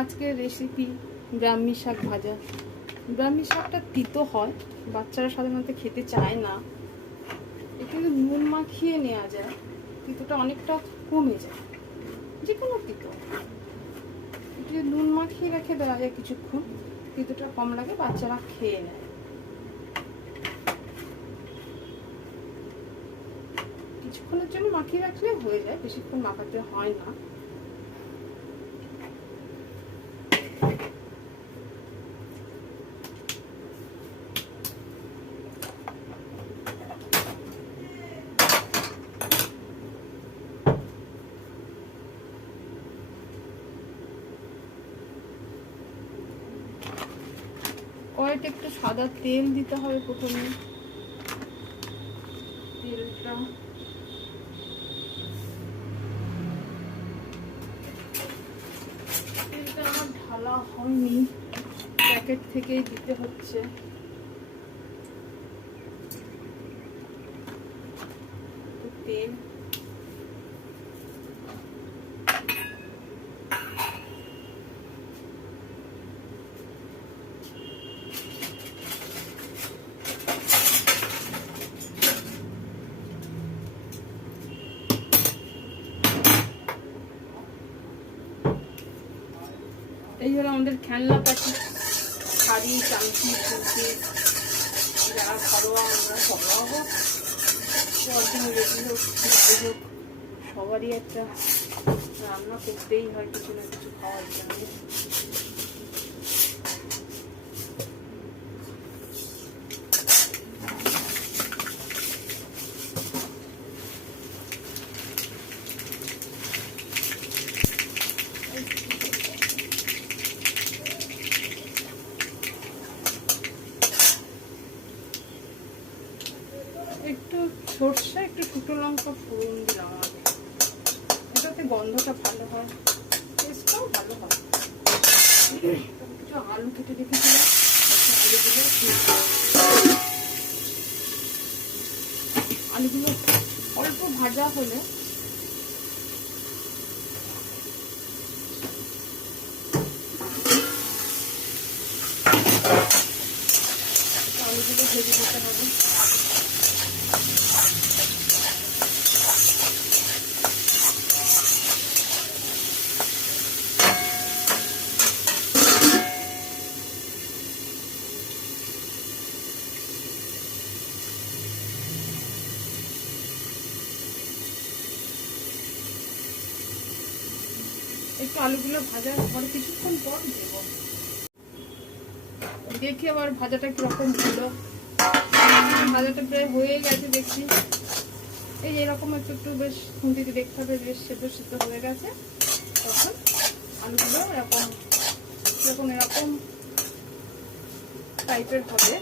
আজকের রেসিপি ব্রাহ্মী শাক ভাজা। ব্রাহ্মী শাকটা তিতো হয়, বাচ্চারা সাধারণত খেতে চায় না। একটু নুন মাখিয়ে নেওয়া যায়, তিতোটা অনেকটা কমে যায়। যে কোনো তিতো একটু নুন মাখিয়ে রেখে দেওয়া যায় কিছুক্ষণ, তিতোটা কম লাগে, বাচ্চারা খেয়ে নেয়। কিছুক্ষণের জন্য মাখিয়ে রাখলে হয়ে যায়, বেশিক্ষণ মাখাতে হয় না। কড়াইতে একটু সাদা তেল দিতে হবে প্রথমে। তেলটা আমার ঢালা হয়নি, প্যাকেট থেকেই দিতে হচ্ছে। তেল এই হলো আমাদের খেলনা পাখি, শাড়ি, চামচি, ফুলকি, যারা ঘরোয়া, আমরা ঘরোয়া হোক, রেডি হোক, যাই হোক, সবারই একটা রান্না করতেই হয় কিছু না কিছু খাওয়ার জন্য। একটু সর্ষে, একটু শুকনো লঙ্কা ফোড়ন দিলাম আগে, এটাতে গন্ধটা ভালো হয়, টেস্টটাও ভালো হয়। কিছু আলু কেটে রেখেছিলাম, আলুগুলো অল্প ভাজা হলে আলুগুলো ভেজে দিতে হবে। একটু আলুগুলো ভাজার পরে কিছুক্ষণ পর দেবো, দেখি আবার ভাজাটা কিরকম হলো। ভাজাটা প্রায় হয়ে গেছে দেখছি, এই এরকম একটু একটু বেশ খুন্তিতে দেখতে হবে বেশ সেদ্ধ সেদ্ধ হয়ে গেছে। তখন আলুগুলো এরকম এরকম এরকম টাইপের হবে।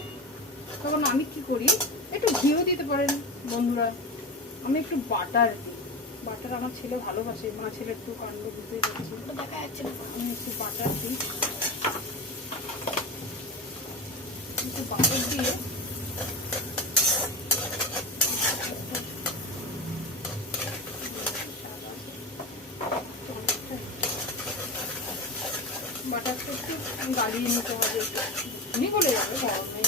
তখন আমি কি করি, একটু ঘিও দিতে পারেন বন্ধুরা, আমি একটু বাটার দিই। বাটার আমার ছেলে ভালোবাসে, মা ছেলে একটু কাণ্ড বুঝতেই পারছি, আমি একটু বাটার দিই। একটু বাটার দিয়ে বাটারটা একটু গালিয়ে নিতে হবে, এমনি বলে যাবে গরমে।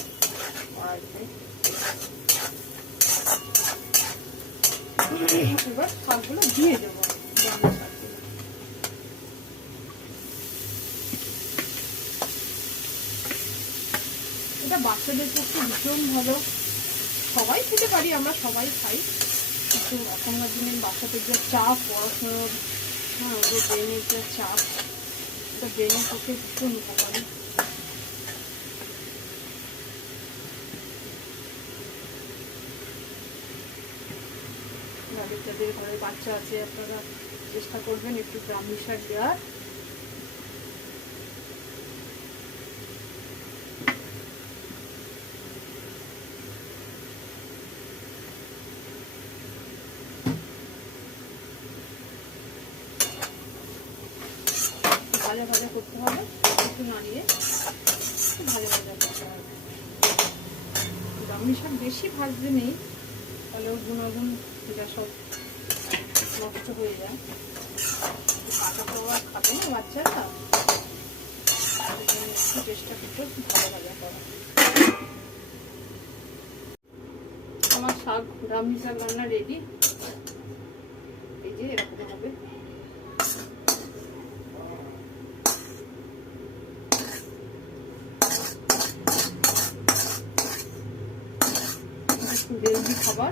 এবার শাকগুলো দিয়ে দেবো, এটা বাচ্চাদের পক্ষে ভীষণ ভালো, সবাই খেতে পারি, আমরা সবাই খাই, কিন্তু এখনকার দিনের বাচ্চাদের যে চাপ, পড়াশোনার, হ্যাঁ, ওদের ব্রেনের যে চাপ, এটা ব্রেনের পক্ষে ভীষণ উপকারী। যাদের ঘরে বাচ্চা আছে আপনারা চেষ্টা করবেন একটু ব্রাহ্মী শাক দেওয়ার। ভাজা ভাজা করতে হবে, একটু নাড়িয়ে ভাজা ভাজা করতে হবে। ব্রাহ্মী শাক বেশি ভাজতে নেই, তাহলে ওর গুণাগুণ এটা সব নষ্ট হয়ে যায়। কাঁচা তো আর খাবে না বাচ্চারা, একটু চেষ্টা করতে ভালো ভাজা করা। আমার শাক, ব্রাহ্মী শাক রান্না রেডি। এই যে এরকম হবে। হেলদি খাবার।